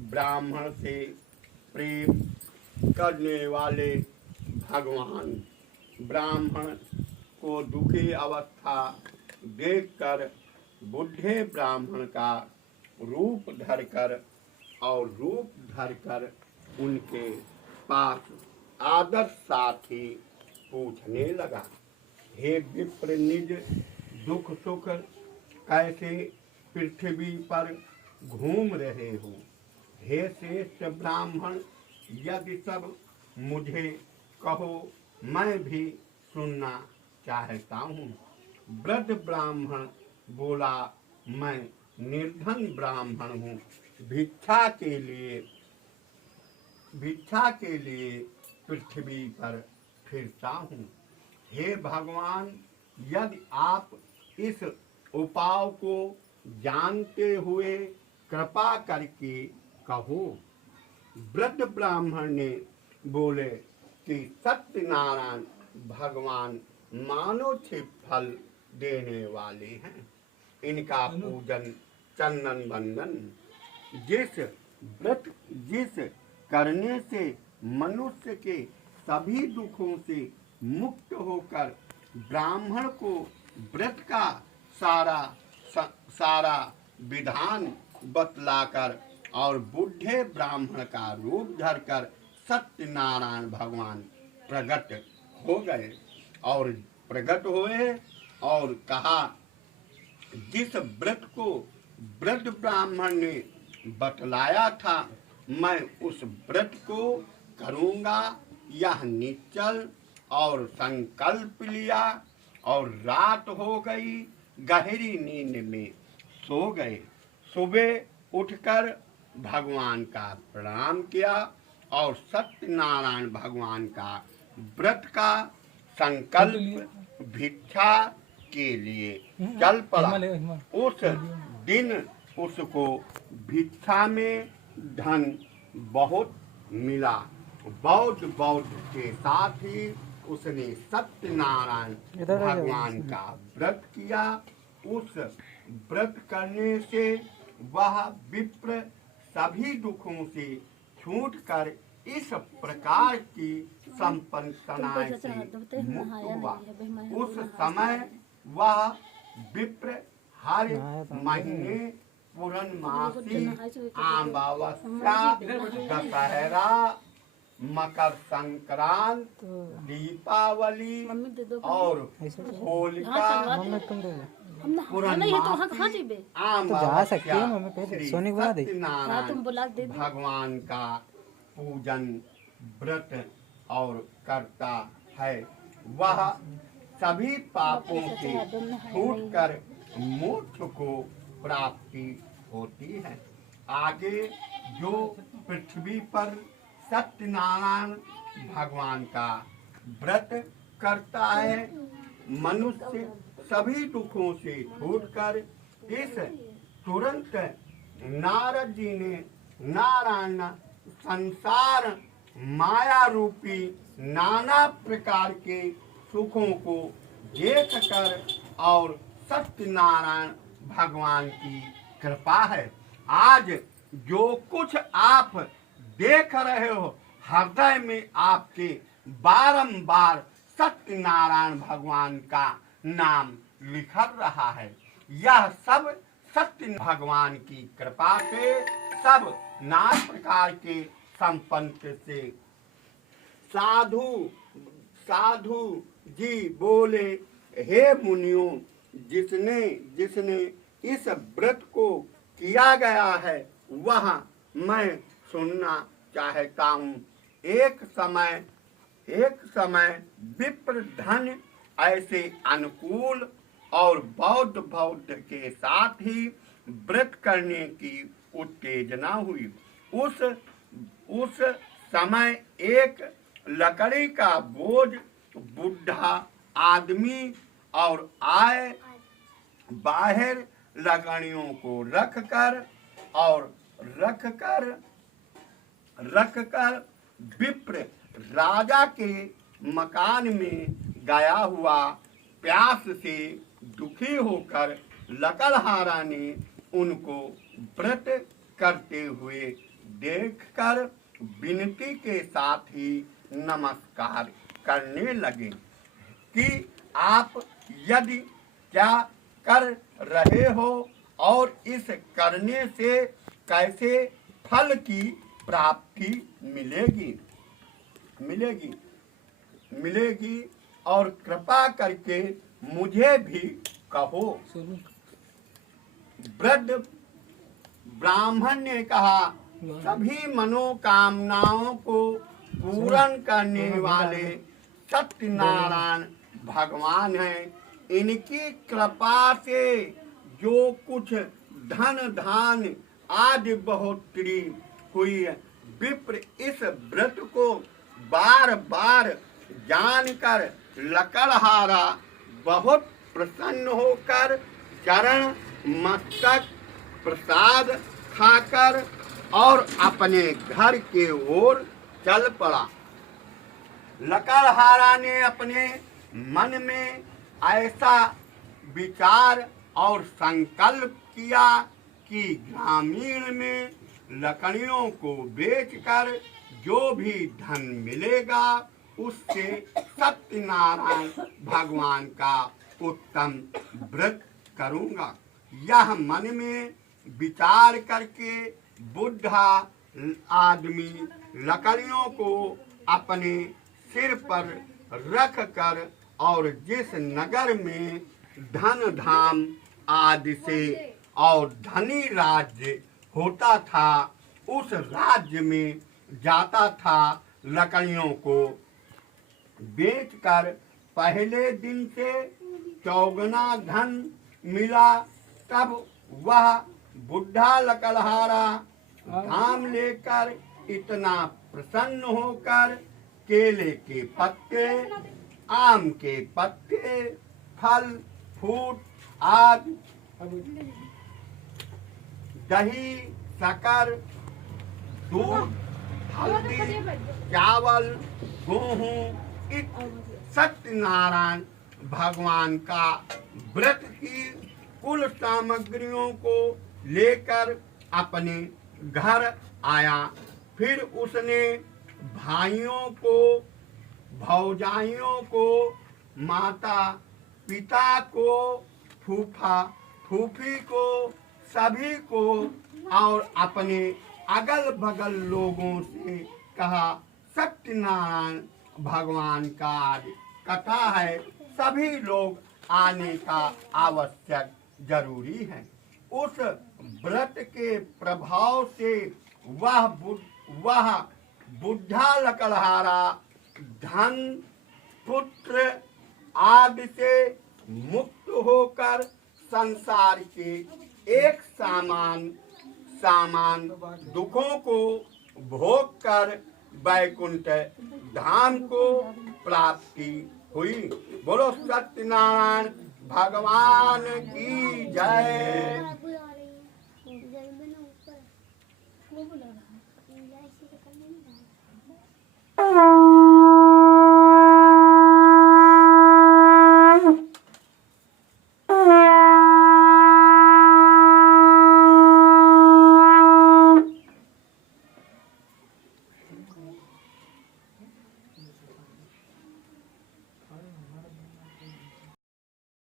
ब्राह्मण से प्रेम करने वाले भगवान ब्राह्मण को दुखी अवस्था देखकर बुढ़े ब्राह्मण का रूप धरकर उनके पास आदर साथ ही पूछने लगा, हे विप्र, निज दुख सुख कैसे पृथ्वी पर घूम रहे हो? हे श्रेष्ठ ब्राह्मण, यदि सब मुझे कहो, मैं भी सुनना चाहता हूँ। वृद्ध ब्राह्मण बोला, मैं निर्धन ब्राह्मण हूँ, भिक्षा के लिए पृथ्वी पर फिरता हूँ। हे भगवान, यदि आप इस उपाय को जानते हुए कृपा करके कहो। वृद्ध ब्राह्मण ने बोले कि सत्यनारायण भगवान मानव से फल देने वाले हैं। इनका पूजन चंदन बंदन जिस करने से मनुष्य के सभी दुखों से मुक्त होकर ब्राह्मण को व्रत का सारा विधान बतलाकर और बूढ़े ब्राह्मण का रूप धरकर सत्यनारायण भगवान प्रकट हुए और कहा, जिस व्रत को वृद्ध ब्राह्मण ने बतलाया था, मैं उस व्रत को करूँगा। यह निश्चल और संकल्प लिया और रात हो गई, गहरी नींद में सो गए। सुबह उठकर भगवान का प्रणाम किया और सत्यनारायण भगवान का व्रत का संकल्प भिक्षा के लिए चल पड़ा। उस दिन उसको भिक्षा में धन बहुत मिला। बौद्ध के साथ ही उसने सत्यनारायण भगवान का व्रत किया। उस व्रत करने से वह विप्र सभी दुखों से छूटकर इस प्रकार की संपन्नता से मुक्त हुआ। उस समय वह विप्र हर महीने पूर्णमासी, अमावस्या, दशहरा, मकर संक्रांत, दीपावली और होलिका, भगवान का पूजन व्रत और करता है। वह सभी पापों से छूटकर मोक्ष को प्राप्ति होती है। आगे जो पृथ्वी पर सत्यनारायण भगवान का व्रत करता है, मनुष्य सभी दुखों से छूटकर इस तुरंत नारद जी ने नारायण संसार माया रूपी नाना प्रकार के सुखों को देख कर और सत्यनारायण भगवान की कृपा है। आज जो कुछ आप देख रहे हो, हृदय में आपके बारंबार सत्यनारायण भगवान का नाम लिखर रहा है। यह सब सत्य भगवान की कृपा से सब नाना प्रकार के संपन्न से साधु जी बोले, हे मुनियों, जिसने इस व्रत को किया गया है वह मैं सुनना चाहता हूँ। एक समय विप्र धन ऐसे अनुकूल और बौद्ध के साथ ही व्रत करने की उत्तेजना हुई। उस समय एक लकड़ी का बोझ बूढ़ा आदमी और आए बाहर लकड़ियों को रखकर विप्र राजा के मकान में गया हुआ। प्यास से दुखी होकर लकड़हारा ने उनको व्रत करते हुए देखकर विनती के साथ ही नमस्कार करने लगे कि आप यदि क्या कर रहे हो और इस करने से कैसे फल की प्राप्ति मिलेगी और कृपा करके मुझे भी कहो। वृद्ध ब्राह्मण ने कहा, सभी मनोकामनाओं को पूर्ण करने वाले सत्यनारायण भगवान हैं। इनकी कृपा से जो कुछ धन धान आदि बढ़ोतरी हुई है, विप्र इस व्रत को बार बार जानकर लकड़हारा बहुत प्रसन्न होकर चरण मस्तक प्रसाद खाकर और अपने घर के ओर चल पड़ा। लकड़हारा ने अपने मन में ऐसा विचार और संकल्प किया कि ग्रामीण में लकड़ियों को बेचकर जो भी धन मिलेगा उससे सत्यनारायण भगवान का उत्तम व्रत करूंगा। यह मन में विचार करके बुढ़ा आदमी लकड़ियों को अपने सिर पर रख कर और जिस नगर में धन धाम आदि से और धनी राज्य होता था उस राज्य में जाता था। लकड़ियों को बेचकर पहले दिन से चौगुना धन मिला। तब वह बुढ़ा लकड़हारा धाम लेकर इतना प्रसन्न होकर केले के पत्ते, आम के पत्ते, फल फूट आदि, दही, शक्कर, दूध, हल्दी, चावल, गेहूं सत्यनारायण भगवान का व्रत की कुल सामग्रियों को लेकर अपने घर आया। फिर उसने भाइयों को, भौजाइयों को, माता पिता को, फूफा फूफी को, सभी को और अपने अगल बगल लोगों से कहा, सत्यनारायण भगवान का आज कथा है, सभी लोग आने का आवश्यक जरूरी है। उस व्रत के प्रभाव से वह बुढ़ा लकड़हारा धन पुत्र आदि से मुक्त होकर संसार के एक सामान दुखों को भोग कर वैकुंठ धाम को प्राप्ति हुई। बोलो सत्यनारायण भगवान की जय। वो